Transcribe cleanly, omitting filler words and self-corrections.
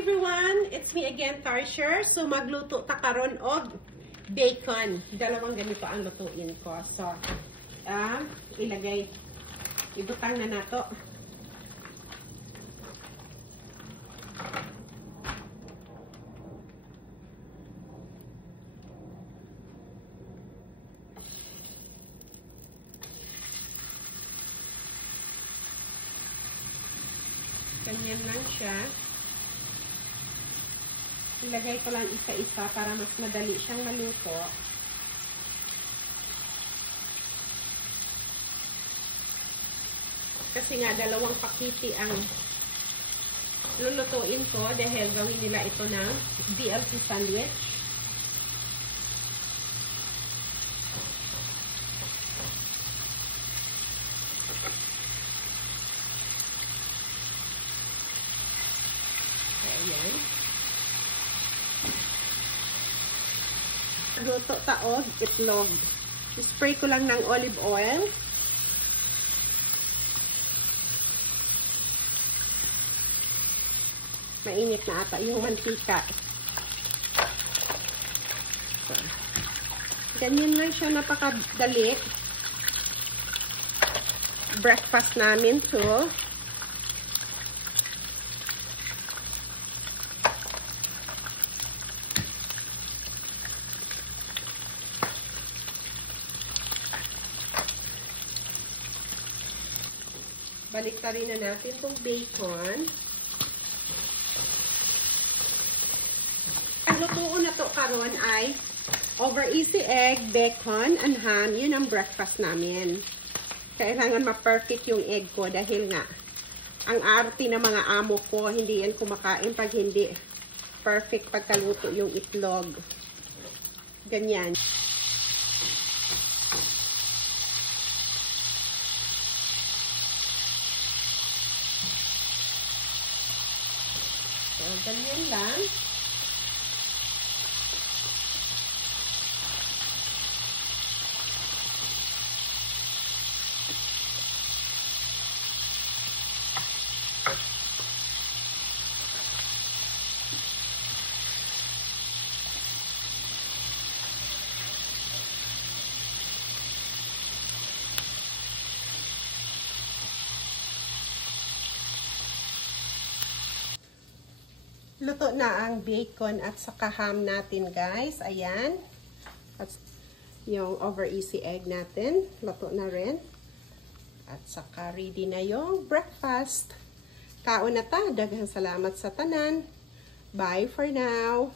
everyone! It's me again, Tarsher. So, magluto ta karon og bacon. Dalawang ganito ang lutuin ko. So, ibutang na nato. Ganyan lang siya. Ilagay ko lang isa-isa para mas madali siyang maluto. Kasi nga, dalawang pakiti ang lulutuin ko dahil gawin nila ito ng BLT sandwich. Ayan. Luto taog, itlog. Spray ko lang ng olive oil. Mainit na ata yung mantika. So, ganyan lang siya, napakadali. Breakfast namin to. Baliktarin na natin itong bacon. Ang lutuon na to karon ay over easy egg, bacon, and ham. Yun ang breakfast namin. Kailangan ma-perfect yung egg ko dahil nga ang arte ng mga amo ko, hindi yan kumakain pag hindi perfect pagkaluto yung itlog. Ganyan. So, ganyan lang. Luto na ang bacon at saka ham natin, guys. Ayan. At yung over easy egg natin. Luto na rin. At saka ready na yung breakfast. Kaon na ta. Daghang salamat sa tanan. Bye for now.